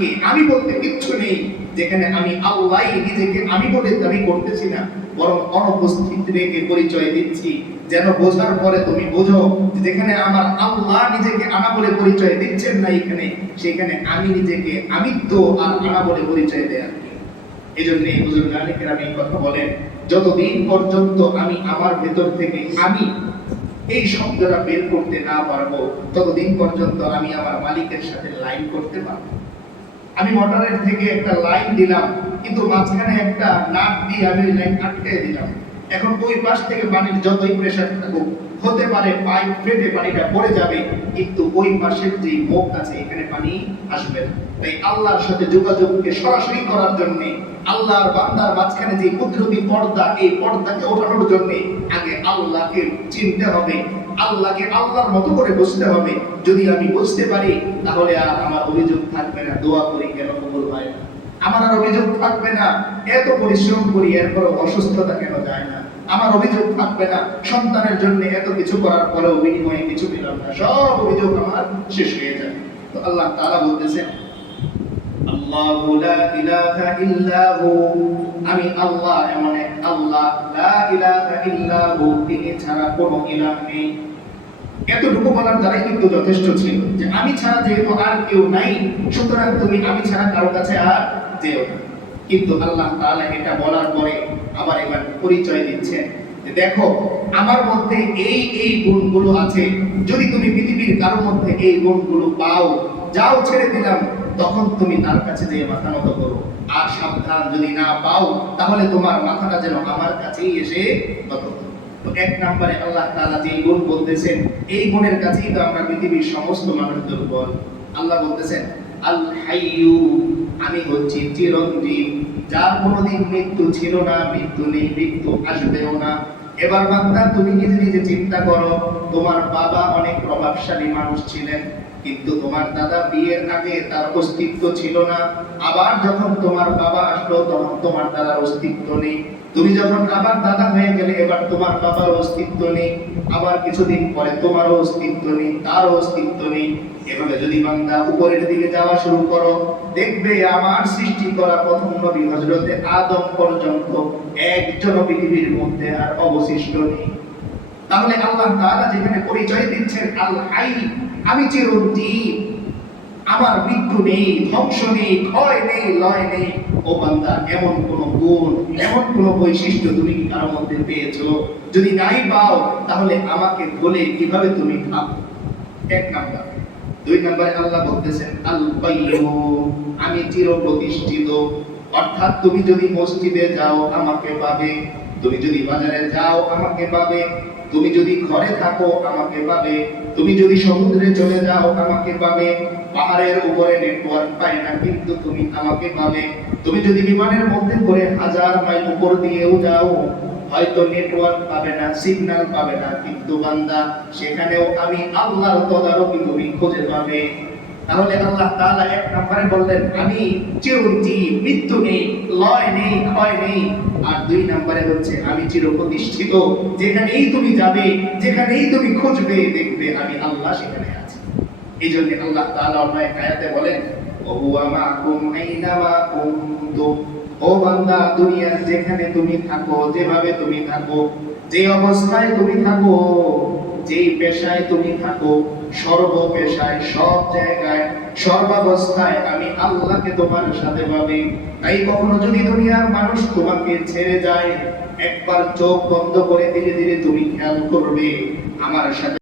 কে? আমি বলতে কিচ্ছু নেই। যেখানে আমি আল্লাহ নিজেকে আমি বলে দাবি করতেছি না, বরং অনুপস্থিত রেখে পরিচয় দিচ্ছি। যেন বোঝার পরে তুমি বোঝো যেখানে আমার আল্লাহ নিজেকে আনা বলে পরিচয় দিচ্ছেন না এখানে, সেখানে আমি নিজেকে আমিত্ব আর আনা বলে পরিচয় দেয়া। এই জন্য হুজুর গালিকের আমি এই কথা বলেন, যতদিন পর্যন্ত আমি আমার ভেতর থেকে আমি এই শব্দটা বের করতে না পারব, ততদিন পর্যন্ত আমি আমার মালিকের সাথে লাইন করতে পারব আমি মোটরের থেকে একটা লাইন দিলাম, কিন্তু মাঝখানে একটা নাট দিয়ে আমি লাইন আটকে দিলাম। এখন ওই পাশ থেকে পানির যতই প্রেশার থাকুক, হতে পারে পাইপ ফেটে পানিটা পড়ে যাবে, কিন্তু ওই পাশের যে মুখ আছে, এখানে পানি আসবে না। তাই আল্লাহর সাথে যোগাযোগকে সরাসরি করার জন্য, আল্লাহর বান্দার মাঝখানে যে কুদরতি পর্দা, এই পর্দাকে ওঠানোর জন্য আগে আল্লাহকে চিনতে হবে, আল্লাহকে আল্লাহর মতো করে বুঝতে হবে। যদি আমি বুঝতে পারি, তাহলে আর আমার অভিযোগ থাকবে না, দোয়া করি, কেন কবুল হয় না? আমার আর অভিযোগ থাকবে না। এত পরিশ্রম করি এরপর অসুস্থতা কেন যায় না? আমার অভিযোগ থাকবে না। সন্তানের জন্য এত কিছু করার পরেও বিনিময়ে কিছু পেলাম না। সব অভিযোগ আমার শেষ হয়ে যাবে তো আল্লাহ তাআলা বলতেছেন আমি আল্লাহ আল্লাহ। তিনি ছাড়া কোনো ইলাহ নেই। এতটুকু বলার দ্বারাই কিন্তু যথেষ্ট ছিল যে, আমি ছাড়া যেহেতু আর কেউ নাই, সুতরাং তুমি আমি ছাড়া কারও কাছে আর যেও কিন্তু আল্লাহ তাআলা এটা বলার পরে আবার এবার পরিচয় দিচ্ছেন দেখো, আমার মধ্যে এই এই গুণগুলো আছে। যদি তুমি পৃথিবীর কারোর মধ্যে এই গুণগুলো পাও, যাও ছেড়ে দিলাম, তখন তুমি তার কাছে যেয়ে মাথা নত করো। আর সাবধান যদি না পাও, তাহলে তোমার মাথাটা যেন আমার কাছেই এসে নত তো এক নম্বরে আল্লাহ তাআলা যে গুণ বলতেছেন, এই গুণের কাছেই তো আমরা পৃথিবীর সমস্ত মানুষ দুর্বল আল্লাহ বলতেছেন আল হাইয়ু আমি হচ্ছি চিরঞ্জীব, যার কোনোদিন মৃত্যু ছিল না, মৃত্যু নেই, মৃত্যু আসবেও না। এবার বান্দা, তুমি নিজে নিজে চিন্তা করো, তোমার বাবা অনেক প্রভাবশালী মানুষ ছিলেন, কিন্তু তোমার দাদা বিয়ের আগে তার অস্তিত্ব ছিল না। আবার যখন তোমার বাবা আসলো, তখন তোমার দাদার অস্তিত্ব নেই। তুমি যখন আবার দাদা হয়ে গেলে, এবার তোমার বাবার অস্তিত্ব নেই, আবার কিছুদিন পরে তোমারও অস্তিত্ব নেই, তারও অস্তিত্ব নেই। এভাবে যদি বান্দা উপরের দিকে যাওয়া শুরু করো, দেখবে আমার সৃষ্টি করা প্রথম নবী হজরতে আদম পর্যন্ত একজন পৃথিবীর মধ্যে আর অবশিষ্ট নেই। তাহলে আল্লাহ তাআলা যেখানে পরিচয় দিচ্ছেন, আল হাই আমি চিরঞ্জীব আমার মৃত্যু নেই, ধ্বংস নেই ক্ষয় নেই, লয় নেই। ও বান্দা, এমন কোন গুণ, এমন কোন বৈশিষ্ট্য তুমি কি কারোর মধ্যে পেয়েছ? যদি নাই পাও, তাহলে আমাকে বলে কীভাবে তুমি থাকো এক নাম্বার। দুই নম্বরে আল্লাহ বলতেছেন আল আমি চির প্রতিষ্ঠিত অর্থাৎ তুমি যদি মসজিদে যাও, আমাকে পাবে। তুমি যদি বাজারে যাও, আমাকে পাবে। তুমি যদি ঘরে থাকো, আমাকে পাবে। তুমি যদি সমুদ্রে চলে যাও, আমাকে পাবে। পাহাড়ের উপরে নেটওয়ার্ক পায় না, কিন্তু তুমি আমাকে পাবে। তুমি যদি বিমানের মধ্যে করে হাজার মাইল উপর দিয়েও যাও, হয়তো নেটওয়ার্ক পাবে না সিগন্যাল পাবে না, কিন্তু বান্দা, সেখানেও আমি আল্লাহর তদারকি তুমি খুঁজে পাবে। তাহলে আল্লাহ তাআলা এক নম্বরে বললেন, আমি চিরঞ্জীব মৃত্যু নেই, লয় নেই, ক্ষয় নেই। আর দুই নম্বরে হচ্ছে, আমি চির প্রতিষ্ঠিত যেখানেই তুমি যাবে, যেখানেই তুমি খুঁজবে, দেখবে আমি আল্লাহ সেখানে আছি। এই জন্য আল্লাহ তাআলা অন্য এক আয়াতে বলেন, ওহুয়া মাকুম আইনামা কুনতুম? ও বান্দা, দুনিয়ার যেখানে তুমি থাকো, যেভাবে তুমি থাকো, যে অবস্থায় তুমি থাকো যেই পেশায় তুমি থাকো, সর্ব পেশায়, সব জায়গায়, সর্বাবস্থায় আমি আল্লাহকে তোমার সাথে পাবে। তাই কখনো যদি দুনিয়ার মানুষ তোমাকে ছেড়ে যায়, একবার চোখ বন্ধ করে ধীরে ধীরে তুমি খেয়াল করবে, আমার সাথে